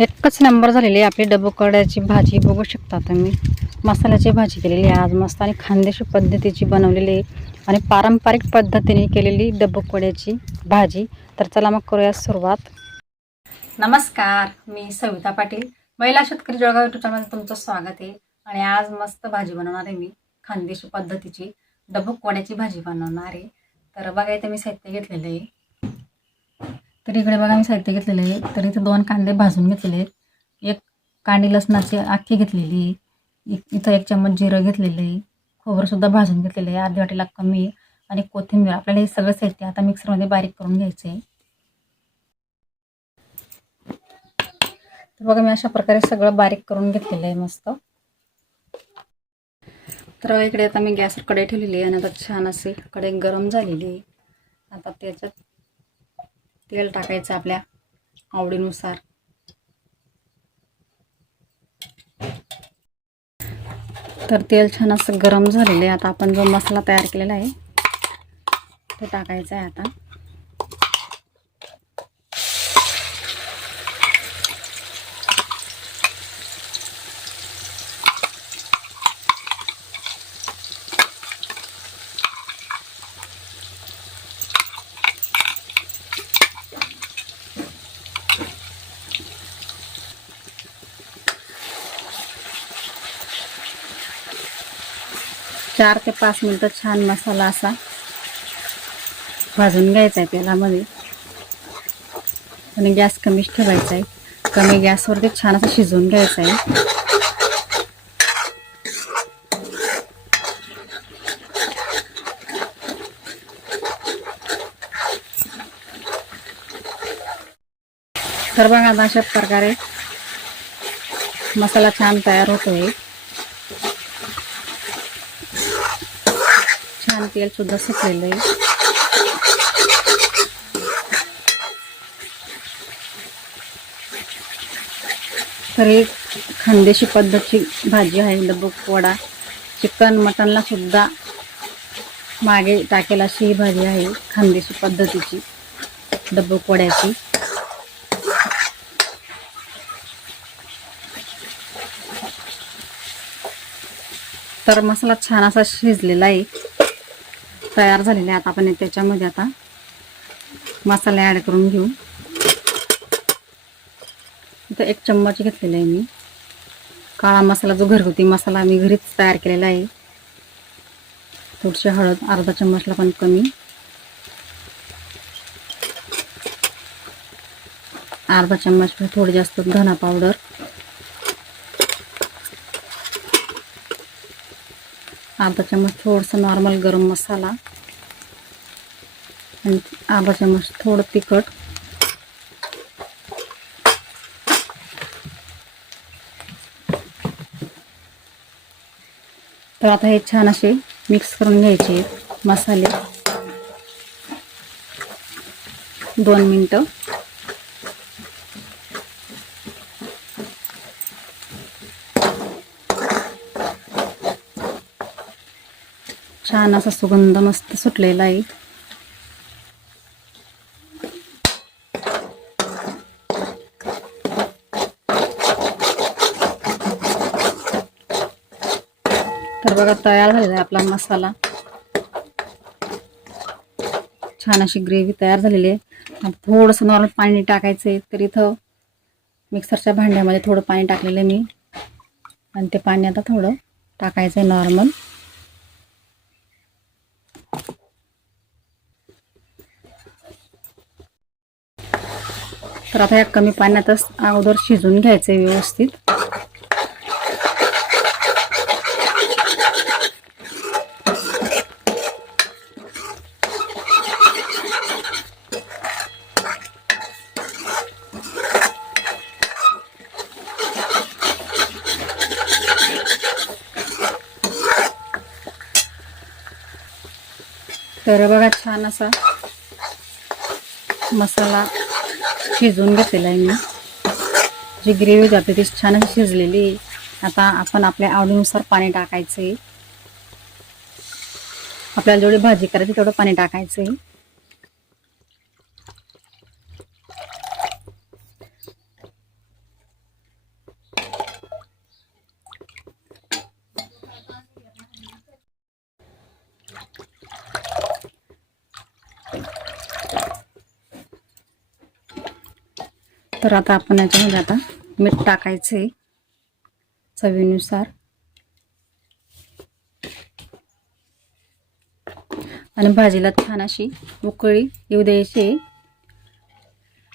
एकच नंबर झालेली आहे आपली डबोकड्याची भाजी बघू शकता तुम्ही. मसाल्याची भाजी केलेली आहे आज मस्त आणि खानदेशी पद्धतीची बनवलेली आहे. आणि पारंपरिक पद्धतीने केलेली डबोकड्याची भाजी. तर चला मग करूया सुरुवात. नमस्कार मी सविता पाटील. महिला शेतकरी जळगाव युट्यूब चॅनलमध्ये तुमचं स्वागत आहे. आणि आज मस्त भाजी बनवणार आहे मी. खानदेशी पद्धतीची डबोकड्याची भाजी बनवणार आहे. तर बघा इथे मी साहित्य घेतलेलं आहे. तर इकडे बघा मी साहित्य घेतलेलं आहे. तर इथे दोन कांदे भाजून घेतलेले आहेत. एक कांडी लसणाची आखी घेतलेली इ- इथं एक चम्मच जिरं घेतलेलं आहे. खोबरंसुद्धा भाजून घेतलेलं आहे. अर्धी वाटीला कमी आणि कोथिंबीर. आपल्याला हे सगळं साहित्य आता मिक्सरमध्ये बारीक करून घ्यायचं आहे. तर बघा मी अशा प्रकारे सगळं बारीक करून घेतलेलं आहे मस्त. तर इकडे आता मी गॅसवर कढई ठेवलेली आहे आणि आता छान असे कढई गरम झालेली आहे. आता त्याच्यात तेल टाकायचं आपल्या आवडीनुसार. तर तेल छान असं गरम झालेलं आहे. आता आपण जो मसाला तयार केलेला आहे तो टाकायचा आहे आता. चार ते पाच मिनटं छान मसाला असा भाजून घ्यायचा आहे तेलामध्ये. आणि गॅस कमीच ठेवायचा आहे. कमी गॅसवरती छान असं शिजवून घ्यायचं आहे. तर बघा आता अशा प्रकारे मसाला छान तयार होतोय. आहे तेल सुद्धा सुकलेलं आहे. तर ही खानदेशी पद्धतची भाजी आहे डबक वडा. चिकन मटनला सुद्धा मागे टाकेल अशी ही भाजी आहे खानदेशी पद्धतीची डबूक वड्याची. तर मसाला छान असा शिजलेला आहे. तयार झालेले आहे आता आपण त्याच्यामध्ये आता मसाले ॲड करून घेऊ. इथं एक चम्मच घेतलेला आहे मी. काळा मसाला जो घरगुती मसाला मी घरीच तयार केलेला आहे. थोडीशी हळद अर्धा चम्मचला पण कमी. अर्धा चम्मच थोडं जास्त धना पावडर. अर्धा चम्मच थोडंसं नॉर्मल गरम मसाला. आणि अर्धा चम्मच थोडं तिखट. तर आता हे छान असे मिक्स करून घ्यायचे मसाले. दोन मिनटं. छान असा सुगंध मस्त सुटलेला आहे. तर बघा तयार झालेला आहे आपला मसाला. छान अशी ग्रेव्ही तयार झालेली आहे. थोडंसं नॉर्मल पाणी टाकायचं आहे तर इथं मिक्सरच्या भांड्यामध्ये थोडं पाणी टाकलेलं आहे मी. आणि ते पाणी आता थोडं टाकायचं आहे नॉर्मल. तर आता या कमी पाण्यातच अगोदर शिजून घ्यायचं आहे व्यवस्थित. तर बघा छान असा मसाला शिजवून घेतलेला आहे मी. जी ग्रेव्ही जाते ती छान अशी शिजलेली आता आपण आपल्या आवडीनुसार पाणी टाकायचं आहे आपल्याला जेवढी भाजी करायची तेवढं पाणी टाकायचं आहे तर आता आपण याच्यामध्ये आता मीठ टाकायचं आहे चवीनुसार. आणि भाजीला छान अशी उकळी येऊ द्यायची आहे.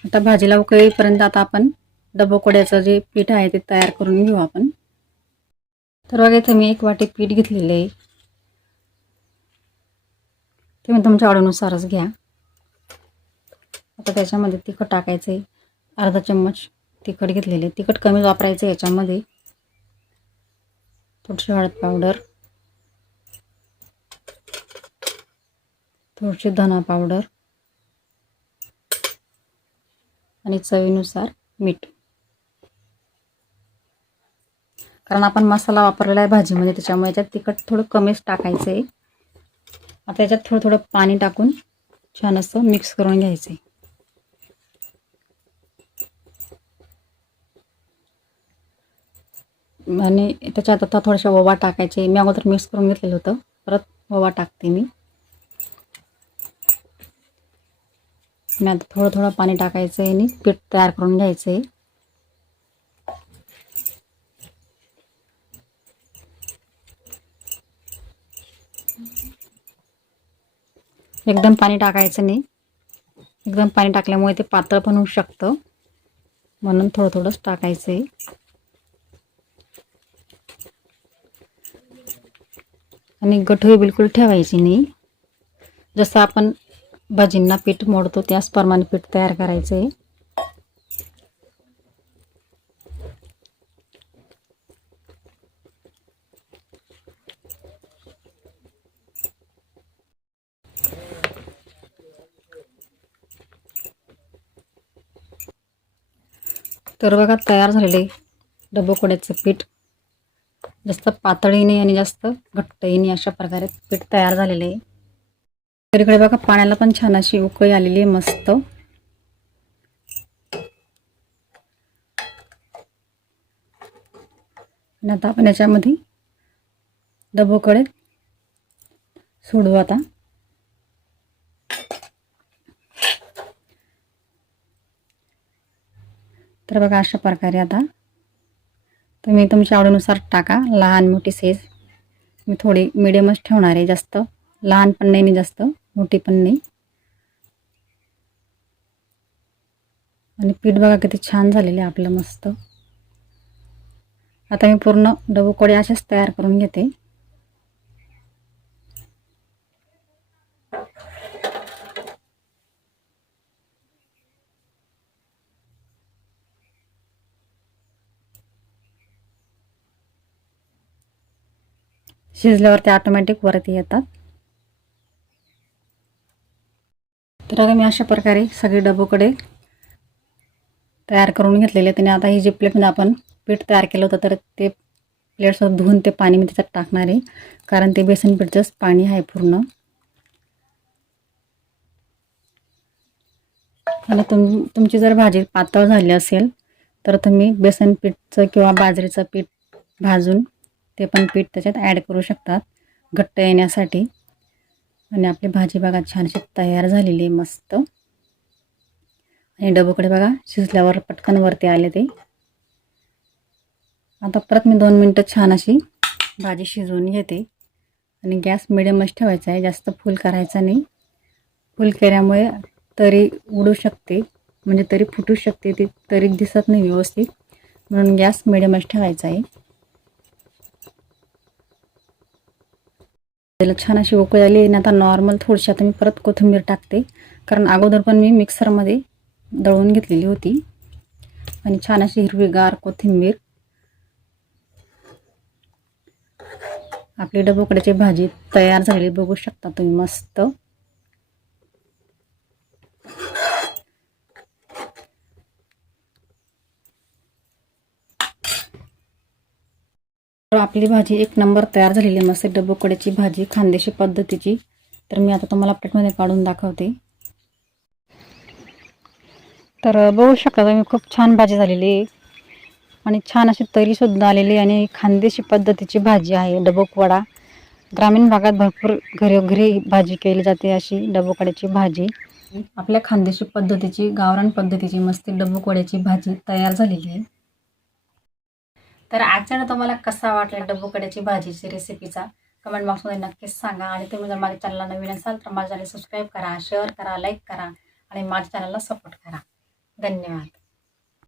आता भाजीला उकळीपर्यंत आता आपण डबोकोड्याचं जे पीठ आहे ते तयार करून घेऊ आपण. तर बघा इथे मी एक वाटी पीठ घेतलेलं आहे. ते मी तुमच्या आवडीनुसारच घ्या. आता त्याच्यामध्ये तिखट टाकायचं आहे. अर्धा चम्मच तिखट घेतलेले. तिखट कमी वापरायचं याच्यामध्ये. थोडीशी हळद पावडर. थोडीशी धना पावडर. आणि चवीनुसार मीठ. कारण आपण मसाला वापरलेला आहे भाजीमध्ये त्याच्यामुळे याच्यात तिखट थोडं कमीच टाकायचं आहे आता याच्यात थोडं थोडं पाणी टाकून छान असं मिक्स करून घ्यायचं आहे आणि त्याच्यात आता थोड्याशा ओवा टाकायचे. मी अगोदर मिक्स करून घेतलेलं होतं. परत ओवा टाकते मी. मी आता थोडं थोडं पाणी टाकायचं आहे आणि पीठ तयार करून घ्यायचं आहे. एकदम पाणी टाकायचं नाही. एकदम पाणी टाकल्यामुळे ते पातळ पण होऊ शकतं. म्हणून थोडं थोडंच टाकायचं आहे. आणि गठोई बिलकुल ठेवायची नाही. जसं आपण भाजींना पीठ मोडतो त्याचप्रमाणे पीठ तयार करायचं आहे तर बघा तयार झालेले डबोकोड्याचं पीठ जास्त पातळीने आणि जास्त घट्टईने नाही अशा प्रकारे पीठ तयार झालेलं आहे. तर इकडे बघा पाण्याला पण छान अशी उकळी आलेली आहे मस्त. आता आपण याच्यामध्ये डबोकडे सोडू आता. तर बघा अशा प्रकारे आता तुम्ही तुमच्या आवडीनुसार टाका. लहान मोठी साईज मी थोडी मिडियमच ठेवणार आहे जास्त. लहान पण नाही नाही जास्त. मोठी पण नाही. आणि पीठ बघा किती छान झालेलं आहे आपलं मस्त. आता मी पूर्ण डबूकोडे असेच तयार करून घेते. शिजल्यावर ते ऑटोमॅटिक वरती येतात. तर आता मी अशा प्रकारे सगळे डबोकडे तयार करून घेतलेले त्याने आता ही जी प्लेटमध्ये आपण पीठ तयार केलं होतं तर ते प्लेटसोबत धुवून ते पाणी मी त्याच्यात टाकणार आहे. कारण ते बेसन पीठचंच पाणी आहे पूर्ण. आणि तुम तुमची जर भाजी पातळ झाली असेल तर तुम्ही बेसन पीठचं किंवा बाजरीचं पीठ भाजून ते पण पीठ त्याच्यात ॲड करू शकतात घट्ट येण्यासाठी. आणि आपली भाजी बघा छानशी तयार झालेली आहे मस्त. आणि डबोकडे बघा शिजल्यावर पटकन वरती आले ते. आता परत मी दोन मिनटं छान अशी भाजी शिजवून घेते. आणि गॅस मिडियमच ठेवायचा आहे जास्त फुल करायचा नाही. फुल केल्यामुळे तरी उडू शकते म्हणजे तरी फुटू शकते ती तरी दिसत नाही व्यवस्थित. म्हणून गॅस मिडियमच ठेवायचा आहे. त्याला छान अशी उकळी आली. आणि आता नॉर्मल थोडीशी आता मी परत कोथिंबीर टाकते. कारण अगोदर पण मी मिक्सरमध्ये दळून घेतलेली होती. आणि छान अशी हिरवीगार कोथिंबीर. आपली डबोकड्याची भाजी तयार झालेली बघू शकता तुम्ही मस्त. तर आपली भाजी एक नंबर तयार झालेली आहे. मस्त डबोकड्याची भाजी खानदेशी पद्धतीची. तर मी आता तुम्हाला प्लेटमध्ये काढून दाखवते. तर बघू शकता तुम्ही खूप छान भाजी झालेली आहे. आणि छान अशी तरीसुद्धा आलेली आणि खानदेशी पद्धतीची भाजी आहे डबोकवडा ग्रामीण भागात भरपूर घरोघरी भाजी केली जाते अशी डबोकड्याची भाजी. आपल्या खानदेशी पद्धतीची गावरान पद्धतीची मस्ती डबोकड्याची भाजी तयार झालेली आहे. तर आजच्या तुम्हाला कसा वाटला डब्बू कड्याची भाजीची रेसिपीचा कमेंट बॉक्समध्ये नक्कीच सांगा. आणि तुम्ही जर माझ्या चॅनलला नवीन असाल तर माझ्या चॅनल सबस्क्राईब करा शेअर करा लाईक करा आणि माझ्या चॅनलला सपोर्ट करा. धन्यवाद.